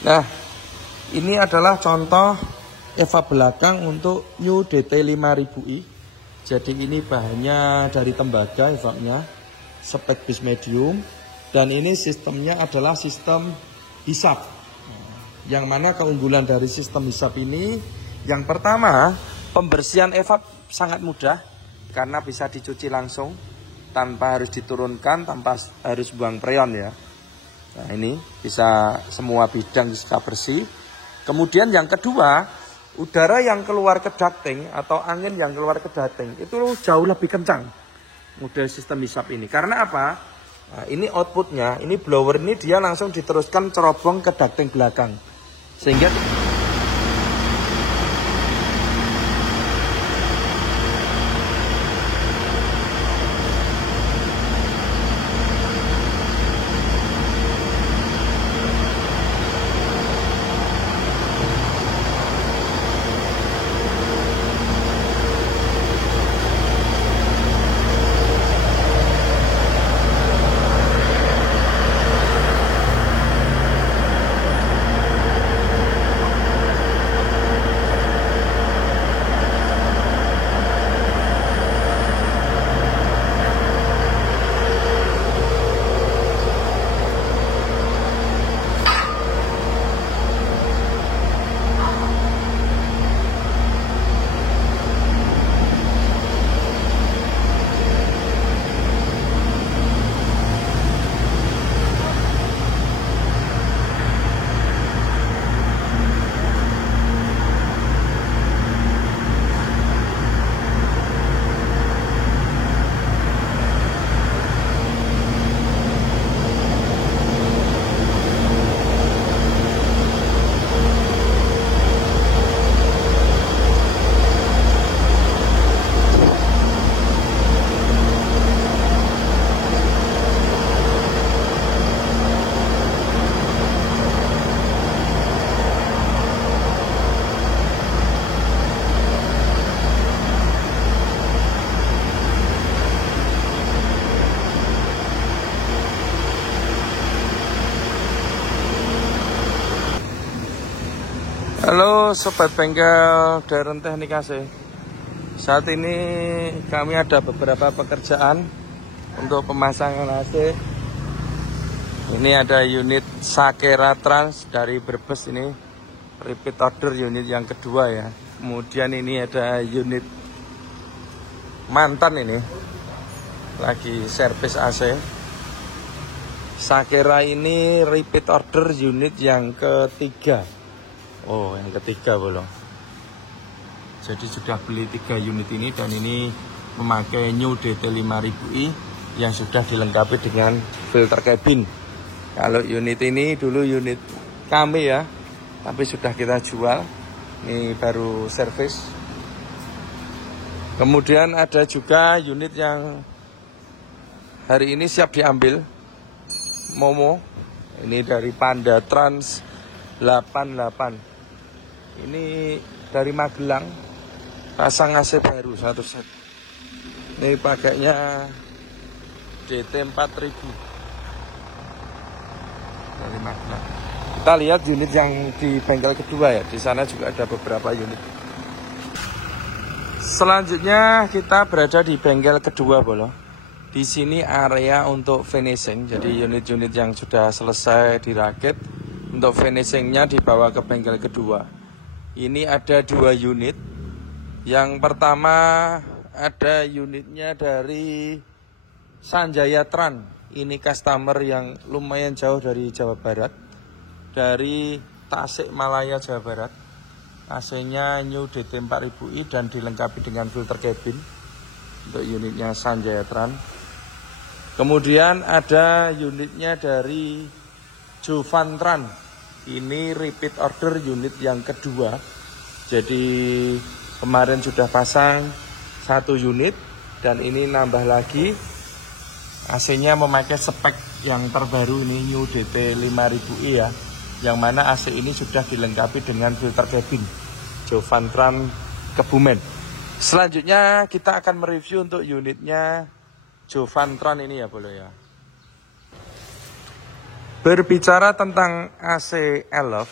Nah, ini adalah contoh EVA belakang untuk New DT 5000i. Jadi ini bahannya dari tembaga EVA-nya, spek bis medium, dan ini sistemnya adalah sistem hisap. Yang mana keunggulan dari sistem hisap ini, yang pertama, pembersihan EVA sangat mudah karena bisa dicuci langsung tanpa harus diturunkan, tanpa harus buang freon ya. Nah, ini bisa semua bidang bisa bersih. Kemudian yang kedua, udara yang keluar ke ducting atau angin yang keluar ke ducting itu jauh lebih kencang model sistem hisap ini. Karena apa? Nah, ini outputnya, ini blower ini dia langsung diteruskan cerobong ke ducting belakang. Sehingga halo sobat bengkel Darren Teknik AC. Saat ini kami ada beberapa pekerjaan untuk pemasangan AC. Ini ada unit Sakera Trans dari Brebes, ini repeat order unit yang kedua ya. Kemudian ini ada unit Mantan, ini lagi servis AC. Sakera ini repeat order unit yang ketiga. Oh, yang ketiga belum. Jadi sudah beli 3 unit ini, dan ini memakai New DT 5000i yang sudah dilengkapi dengan filter cabin. Kalau unit ini dulu unit kami ya, tapi sudah kita jual. Ini baru servis. Kemudian ada juga unit yang hari ini siap diambil, Momo. Ini dari Panda Trans 88. Ini dari Magelang, pasang AC baru 1 set. Ini pakainya DT 4000 dari Magelang. Kita lihat unit yang di bengkel kedua ya. Di sana juga ada beberapa unit. Selanjutnya kita berada di bengkel kedua bolo. Di sini area untuk finishing. Jadi unit-unit yang sudah selesai dirakit, untuk finishingnya dibawa ke bengkel kedua. Ini ada 2 unit. Yang pertama ada unitnya dari Sanjaya Tran. Ini customer yang lumayan jauh dari Jawa Barat, dari Tasikmalaya, Jawa Barat. AC-nya New DT 4000i dan dilengkapi dengan filter cabin untuk unitnya Sanjaya Tran. Kemudian ada unitnya dari Jovan Tran. Ini repeat order unit yang kedua. Jadi kemarin sudah pasang 1 unit dan ini nambah lagi. AC-nya memakai spek yang terbaru, ini New DT 5000i ya. Yang mana AC ini sudah dilengkapi dengan filter cabin Jovan Tran Kebumen. Selanjutnya kita akan mereview untuk unitnya Jovan Tran ini ya boleh ya. Berbicara tentang AC Elf,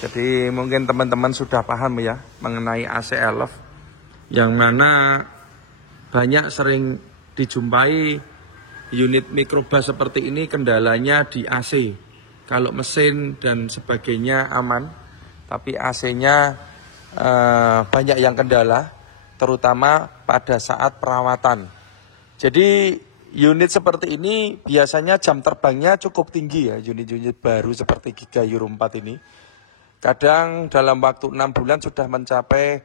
jadi mungkin teman-teman sudah paham ya mengenai AC Elf, yang mana banyak sering dijumpai unit mikrobus seperti ini kendalanya di AC. Kalau mesin dan sebagainya aman, tapi AC-nya banyak yang kendala, terutama pada saat perawatan. Jadi unit seperti ini biasanya jam terbangnya cukup tinggi ya, unit-unit baru seperti Giga Euro 4 ini. Kadang dalam waktu 6 bulan sudah mencapai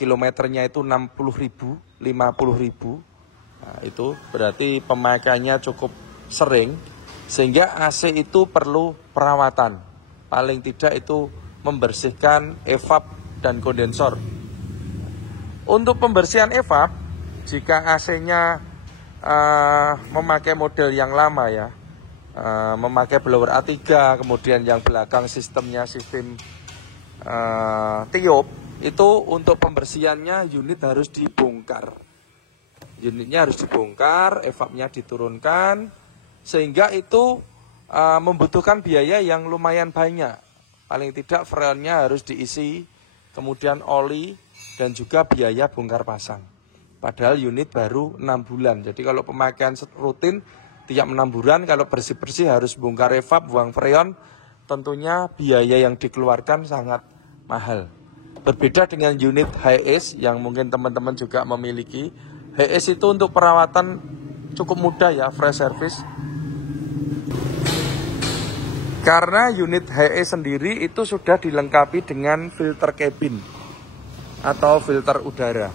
kilometernya itu 60.000, 50.000. Nah, itu berarti pemakaiannya cukup sering, sehingga AC itu perlu perawatan. Paling tidak itu membersihkan evap dan kondensor. Untuk pembersihan evap, jika AC-nya memakai model yang lama ya, memakai blower A3, kemudian yang belakang sistemnya sistem tiup, itu untuk pembersihannya unit harus dibongkar. Unitnya harus dibongkar, evapnya diturunkan, sehingga itu membutuhkan biaya yang lumayan banyak. Paling tidak freonnya harus diisi, kemudian oli, dan juga biaya bongkar pasang. Padahal unit baru 6 bulan. Jadi kalau pemakaian rutin tiap 6 bulan, kalau bersih-bersih harus bongkar evap, buang freon, tentunya biaya yang dikeluarkan sangat mahal. Berbeda dengan unit HS yang mungkin teman-teman juga memiliki. HS itu untuk perawatan cukup mudah ya, fresh service. Karena unit HS sendiri itu sudah dilengkapi dengan filter cabin atau filter udara.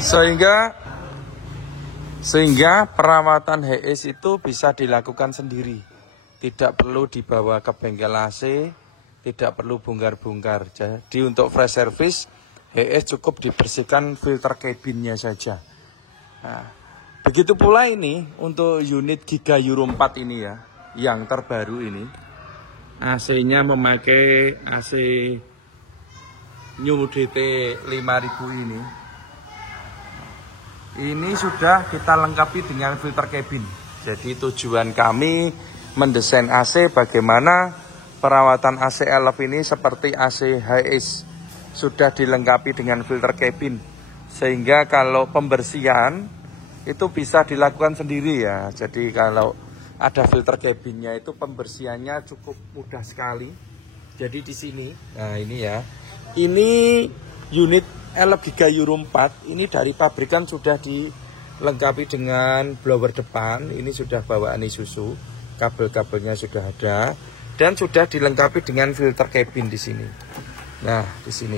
Sehingga perawatan HS itu bisa dilakukan sendiri. Tidak perlu dibawa ke bengkel AC, tidak perlu bongkar-bongkar. Jadi untuk fresh service, HS cukup dibersihkan filter cabinnya saja. Nah, begitu pula ini untuk unit Giga Euro 4 ini ya, yang terbaru ini. AC-nya memakai AC New DT 5000 ini. Ini sudah kita lengkapi dengan filter cabin. Jadi tujuan kami mendesain AC bagaimana perawatan AC Elf ini seperti AC HS. Sudah dilengkapi dengan filter cabin, sehingga kalau pembersihan itu bisa dilakukan sendiri ya. Jadi kalau ada filter cabinnya itu pembersihannya cukup mudah sekali. Jadi di sini, nah ini ya, ini unit Elf Giga Euro 4 ini dari pabrikan sudah dilengkapi dengan blower depan. Ini sudah bawaan Isuzu, kabel-kabelnya sudah ada, dan sudah dilengkapi dengan filter cabin di sini. Nah, di sini.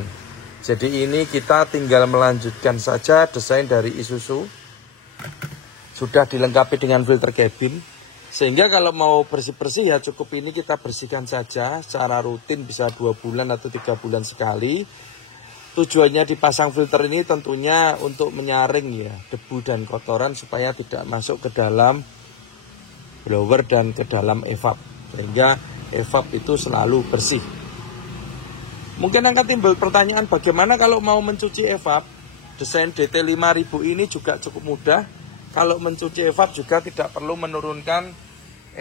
Jadi ini kita tinggal melanjutkan saja desain dari Isuzu. Sudah dilengkapi dengan filter cabin. Sehingga kalau mau bersih-bersih ya cukup ini kita bersihkan saja secara rutin, bisa 2 bulan atau 3 bulan sekali. Tujuannya dipasang filter ini tentunya untuk menyaring ya debu dan kotoran supaya tidak masuk ke dalam blower dan ke dalam evap. Sehingga evap itu selalu bersih. Mungkin akan timbul pertanyaan bagaimana kalau mau mencuci evap. Desain DT 5000 ini juga cukup mudah. Kalau mencuci evap juga tidak perlu menurunkan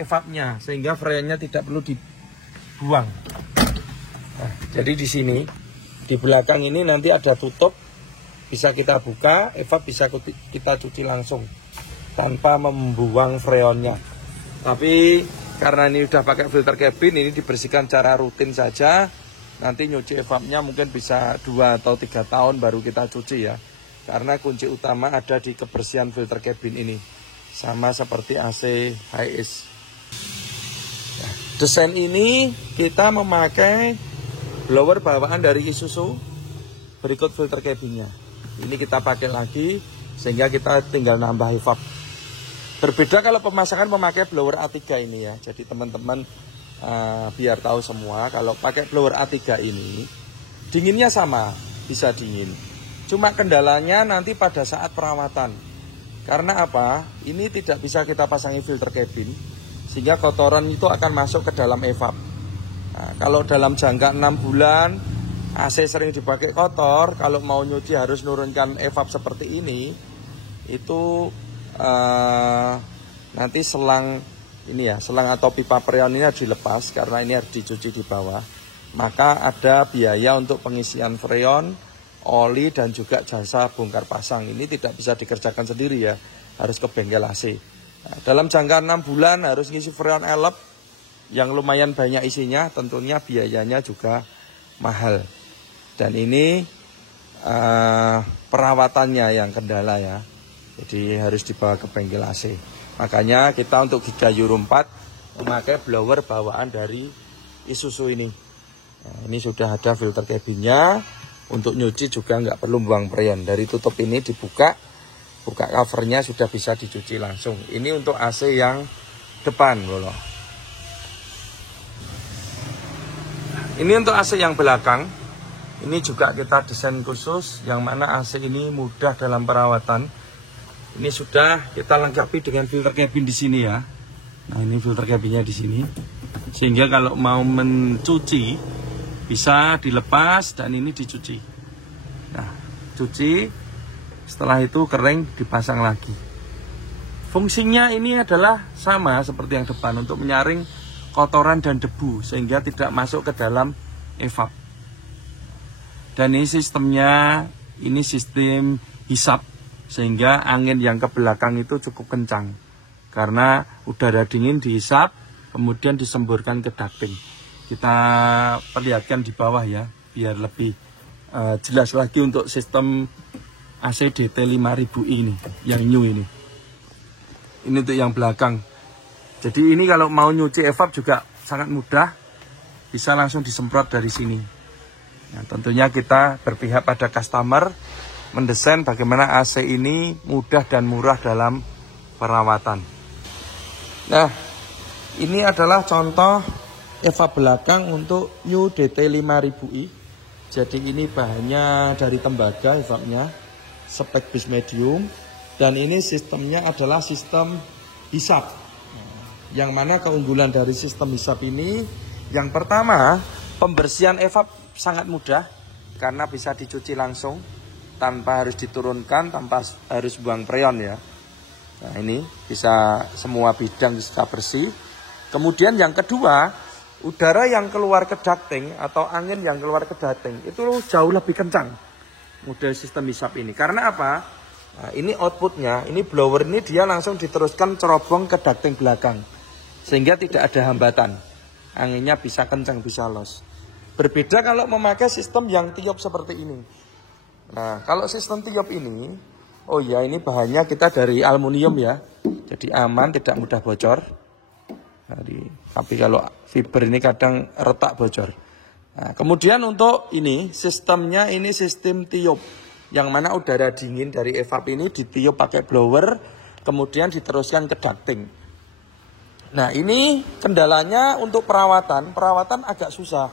evapnya, sehingga freonnya tidak perlu dibuang. Nah, jadi di sini, di belakang ini nanti ada tutup, bisa kita buka, evap bisa kita cuci langsung tanpa membuang freonnya. Tapi karena ini sudah pakai filter cabin, ini dibersihkan secara rutin saja. Nanti nyuci evapnya mungkin bisa 2 atau 3 tahun baru kita cuci ya. Karena kunci utama ada di kebersihan filter cabin ini. Sama seperti AC HS. Nah, desain ini kita memakai blower bawaan dari Isuzu. Berikut filter cabinnya. Ini kita pakai lagi sehingga kita tinggal nambah evap. Berbeda kalau pemasangan memakai blower A3 ini ya. Jadi teman-teman biar tahu semua, kalau pakai blower A3 ini dinginnya sama, bisa dingin. Cuma kendalanya nanti pada saat perawatan. Karena apa? Ini tidak bisa kita pasangi filter cabin, sehingga kotoran itu akan masuk ke dalam evap. Nah, kalau dalam jangka 6 bulan AC sering dipakai kotor, kalau mau nyuci harus nurunkan evap seperti ini, itu nanti selang ini ya, selang atau pipa freon ini harus dilepas karena ini harus dicuci di bawah. Maka ada biaya untuk pengisian freon, oli dan juga jasa bongkar pasang. Ini tidak bisa dikerjakan sendiri ya, harus ke bengkel AC. Nah, dalam jangka 6 bulan harus ngisi freon elep yang lumayan banyak isinya, tentunya biayanya juga mahal. Dan ini perawatannya yang kendala ya. Jadi harus dibawa ke bengkel AC. Makanya kita untuk Giga Euro 4 memakai blower bawaan dari Isuzu ini. Nah, ini sudah ada filter cabinnya. Untuk nyuci juga nggak perlu buang freon. Dari tutup ini dibuka, buka covernya sudah bisa dicuci langsung. Ini untuk AC yang depan loh. Ini untuk AC yang belakang. Ini juga kita desain khusus yang mana AC ini mudah dalam perawatan. Ini sudah kita lengkapi dengan filter cabin di sini ya. Nah, ini filter cabinnya di sini. Sehingga kalau mau mencuci bisa dilepas dan ini dicuci. Nah, cuci, setelah itu kering dipasang lagi. Fungsinya ini adalah sama seperti yang depan untuk menyaring kotoran dan debu sehingga tidak masuk ke dalam evap. Dan ini sistemnya, ini sistem hisap sehingga angin yang ke belakang itu cukup kencang karena udara dingin dihisap kemudian disemburkan ke ducting. Kita perlihatkan di bawah ya biar lebih jelas lagi untuk sistem AC DT 5000i ini yang new ini untuk yang belakang. Jadi ini kalau mau nyuci evap juga sangat mudah, bisa langsung disemprot dari sini. Nah, tentunya kita berpihak pada customer mendesain bagaimana AC ini mudah dan murah dalam perawatan. Nah, ini adalah contoh evap belakang untuk new DT 5000i. Jadi ini bahannya dari tembaga evapnya, spek bis medium, dan ini sistemnya adalah sistem hisap. Yang mana keunggulan dari sistem hisap ini, yang pertama pembersihan evap sangat mudah karena bisa dicuci langsung tanpa harus diturunkan, tanpa harus buang freon ya. Nah, ini bisa semua bidang bisa bersih. Kemudian yang kedua, udara yang keluar ke ducting atau angin yang keluar ke ducting itu jauh lebih kencang model sistem hisap ini. Karena apa? Nah, ini outputnya, ini blower ini dia langsung diteruskan cerobong ke ducting belakang sehingga tidak ada hambatan. Anginnya bisa kencang, bisa los. Berbeda kalau memakai sistem yang tiup seperti ini. Nah, kalau sistem tiup ini, oh ya ini bahannya kita dari aluminium ya. Jadi aman, tidak mudah bocor. Tapi kalau fiber ini kadang retak bocor. Nah, kemudian untuk ini, sistemnya ini sistem tiup. Yang mana udara dingin dari evap ini ditiup pakai blower, kemudian diteruskan ke ducting. Nah, ini kendalanya untuk perawatan agak susah.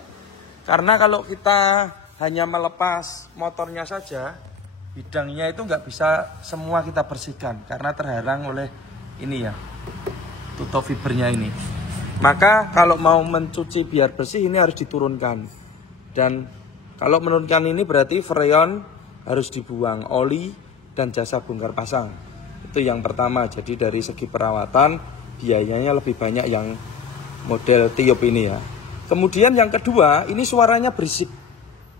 Karena kalau kita hanya melepas motornya saja, bidangnya itu nggak bisa semua kita bersihkan karena terhalang oleh ini ya, tutup fibernya ini. Maka kalau mau mencuci biar bersih ini harus diturunkan. Dan kalau menurunkan ini berarti freon harus dibuang, oli dan jasa bongkar pasang. Itu yang pertama. Jadi dari segi perawatan biayanya lebih banyak yang model tiup ini ya. Kemudian yang kedua, ini suaranya berisik.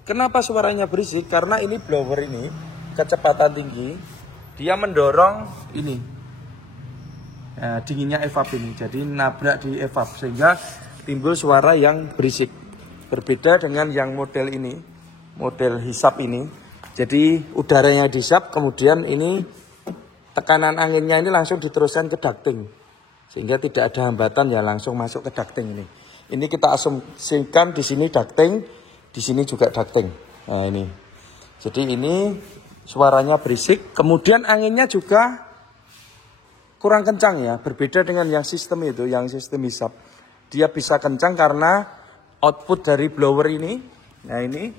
Kenapa suaranya berisik? Karena ini blower ini kecepatan tinggi, dia mendorong ini dinginnya evap ini, jadi nabrak di evap sehingga timbul suara yang berisik. Berbeda dengan yang model ini, model hisap ini. Jadi udaranya dihisap, kemudian ini tekanan anginnya ini langsung diteruskan ke ducting sehingga tidak ada hambatan ya, langsung masuk ke ducting ini. Ini kita asumsikan di sini ducting, di sini juga ducting. Nah ini, jadi ini suaranya berisik. Kemudian anginnya juga kurang kencang ya, berbeda dengan yang sistem itu, yang sistem hisap. Dia bisa kencang karena output dari blower ini. Nah ini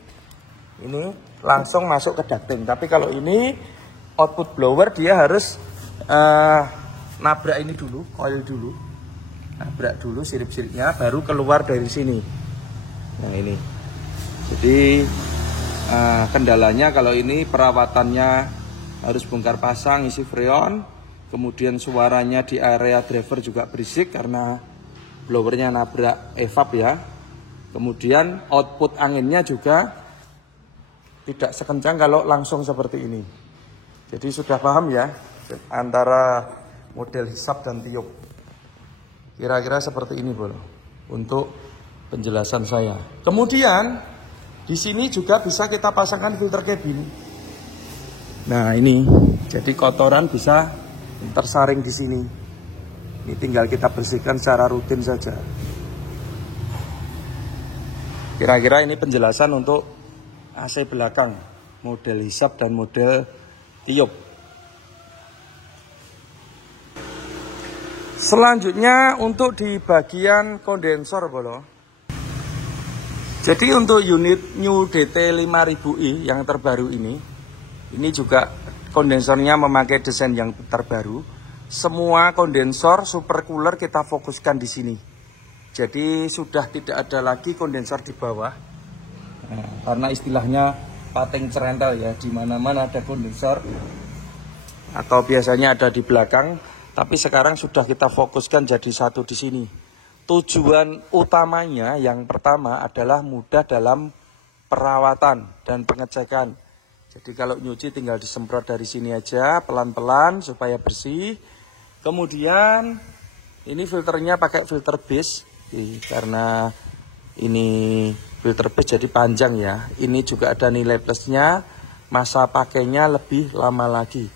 langsung masuk ke ducting. Tapi kalau ini output blower dia harus nabrak ini dulu, coil dulu. Nabrak dulu sirip-siripnya baru keluar dari sini. Nah ini. Jadi kendalanya kalau ini perawatannya harus bongkar pasang, isi freon, Kemudian suaranya di area driver juga berisik karena blowernya nabrak evap ya. Kemudian output anginnya juga tidak sekencang kalau langsung seperti ini. Jadi sudah paham ya antara model hisap dan tiup. Kira-kira seperti ini bro untuk penjelasan saya. Kemudian di sini juga bisa kita pasangkan filter cabin. Nah ini, jadi kotoran bisa tersaring di sini. Ini tinggal kita bersihkan secara rutin saja. Kira-kira ini penjelasan untuk AC belakang, model hisap dan model tiup. Selanjutnya untuk di bagian kondensor bro. Jadi untuk unit New DT 5000i yang terbaru ini juga kondensornya memakai desain yang terbaru. Semua kondensor supercooler kita fokuskan di sini. Jadi sudah tidak ada lagi kondensor di bawah. Nah, karena istilahnya pating cerentel ya, di mana-mana ada kondensor atau biasanya ada di belakang. Tapi sekarang sudah kita fokuskan jadi satu di sini. Tujuan utamanya yang pertama adalah mudah dalam perawatan dan pengecekan. Jadi kalau nyuci tinggal disemprot dari sini aja pelan-pelan supaya bersih. Kemudian ini filternya pakai filter base karena ini filter base jadi panjang ya. Ini juga ada nilai plusnya, masa pakainya lebih lama lagi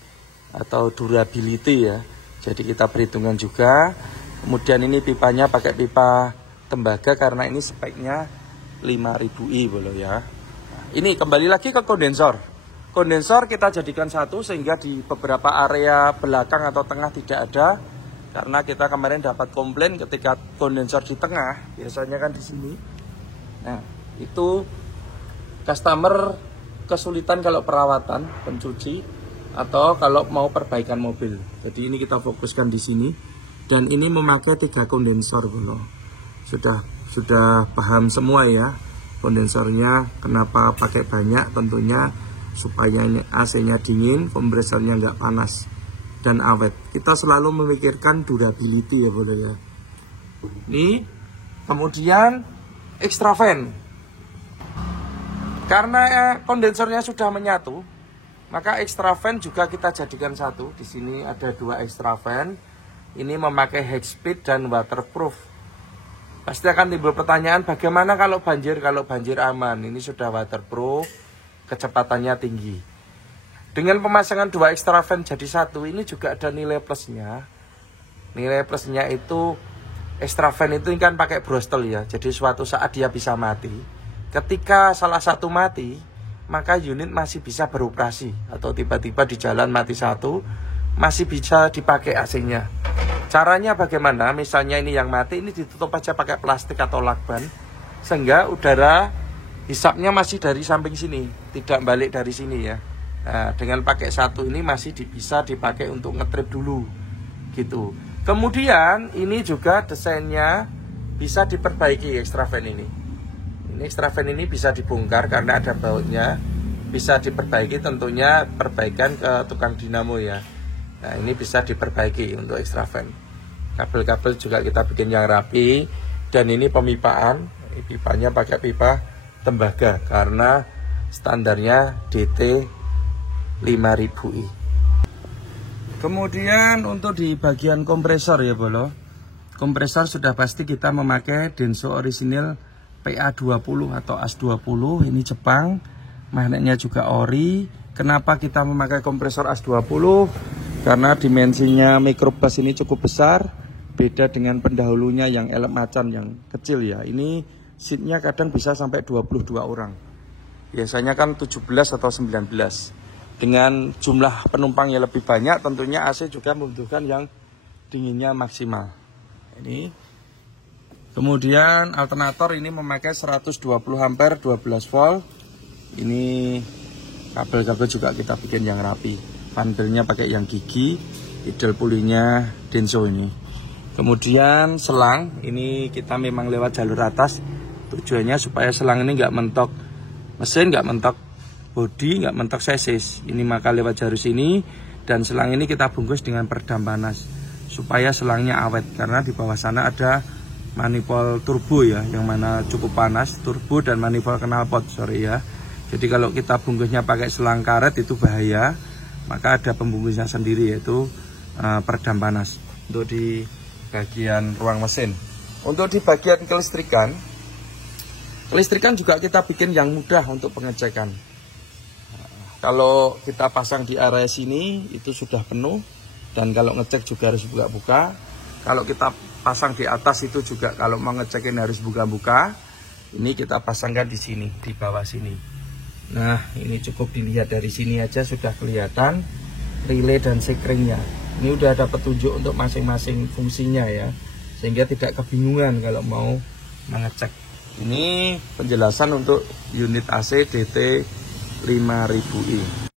atau durability ya. Jadi kita perhitungkan juga. Kemudian ini pipanya pakai pipa tembaga karena ini speknya 5000i bro ya. Nah, ini kembali lagi ke kondensor. Kondensor kita jadikan satu sehingga di beberapa area belakang atau tengah tidak ada. Karena kita kemarin dapat komplain ketika kondensor di tengah, biasanya kan di sini. Nah, itu customer kesulitan kalau perawatan, pencuci atau kalau mau perbaikan mobil. Jadi ini kita fokuskan di sini dan ini memakai 3 kondensor bro. Sudah paham semua ya kondensornya kenapa pakai banyak, tentunya supaya AC-nya dingin, kompresornya nggak panas dan awet. Kita selalu memikirkan durability ya bro ya. Ini kemudian extra fan. Karena kondensornya sudah menyatu, maka extra fan juga kita jadikan satu. Di sini ada 2 extra fan. Ini memakai high speed dan waterproof. Pasti akan timbul pertanyaan bagaimana kalau banjir? Kalau banjir aman. Ini sudah waterproof, kecepatannya tinggi. Dengan pemasangan 2 extra fan jadi satu, ini juga ada nilai plusnya. Nilai plusnya itu extra fan itu kan pakai brostel ya. Jadi suatu saat dia bisa mati. Ketika salah satu mati, maka unit masih bisa beroperasi. Atau tiba-tiba di jalan mati satu, masih bisa dipakai AC-nya. Caranya bagaimana? Misalnya ini yang mati, ini ditutup aja pakai plastik atau lakban, sehingga udara hisapnya masih dari samping sini, tidak balik dari sini ya. Nah, dengan pakai satu ini masih bisa dipakai untuk ngetrip dulu gitu. Kemudian ini juga desainnya bisa diperbaiki extra fan ini. Ini extra fan ini bisa dibongkar karena ada bautnya, bisa diperbaiki, tentunya perbaikan ke tukang dinamo ya. Nah ini bisa diperbaiki untuk extra fan. Kabel-kabel juga kita bikin yang rapi. Dan ini pemipaan, pipanya pakai pipa tembaga karena standarnya DT 5000i. Kemudian untuk di bagian kompresor ya bolo, kompresor sudah pasti kita memakai Denso original PA20 atau AS20. Ini Jepang, magnetnya juga ori. Kenapa kita memakai kompresor AS20? Karena dimensinya microbus ini cukup besar, beda dengan pendahulunya yang elep macan yang kecil ya. Ini seatnya kadang bisa sampai 22 orang. Biasanya kan 17 atau 19. Dengan jumlah penumpang yang lebih banyak, tentunya AC juga membutuhkan yang dinginnya maksimal. Ini. Kemudian alternator ini memakai 120 ampere 12 volt. Ini kabel-kabel juga kita bikin yang rapi. Pandelnya pakai yang gigi, idel pulinya Denso ini. Kemudian selang ini kita memang lewat jalur atas. Tujuannya supaya selang ini nggak mentok mesin, nggak mentok bodi, nggak mentok chassis. Ini maka lewat jalur sini Dan selang ini kita bungkus dengan peredam panas supaya selangnya awet, karena di bawah sana ada manifold turbo ya, yang mana cukup panas, turbo dan manifold knalpot, sorry ya. Jadi kalau kita bungkusnya pakai selang karet itu bahaya, maka ada pembungkusnya sendiri, yaitu peredam panas untuk di bagian ruang mesin. Untuk di bagian kelistrikan juga kita bikin yang mudah untuk pengecekan. Kalau kita pasang di area sini itu sudah penuh, dan kalau ngecek juga harus buka-buka. Kalau kita pasang di atas itu juga kalau mau ngecekin harus buka-buka. Ini kita pasangkan di sini, di bawah sini. Nah, ini cukup dilihat dari sini aja sudah kelihatan relay dan sekringnya. Ini udah ada petunjuk untuk masing-masing fungsinya ya, sehingga tidak kebingungan kalau mau mengecek. Ini penjelasan untuk unit AC DT 5000i.